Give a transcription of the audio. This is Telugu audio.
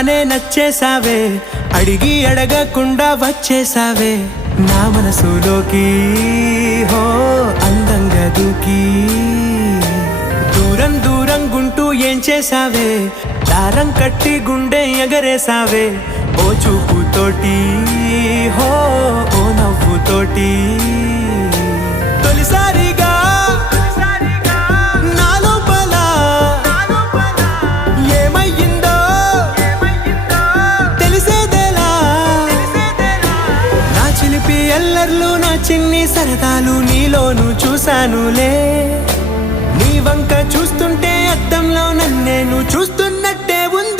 చూడగానే నచ్చేసావే, అడిగి అడగకుండా వచ్చేసావే నా మనసులోకి. హో అందంగా దూకి దూరం దూరం గుంటూ ఏం చేసావే, దారం కట్టి గుండె ఎగరేసావే ఓ చూపుతోటి, హో ఓ నవ్వుతోటి. తొలిసారిగా నా లోపల ఏమయ్యిందో తెలిసేదేలా. నా చిలిపి ఎల్లర్లు నా చిన్ని సరదాలు నీలోను చూశానులే. నీ వంక చూస్తుంటే అద్దంలో నన్నేను చూస్తున్నట్టే ఉంది.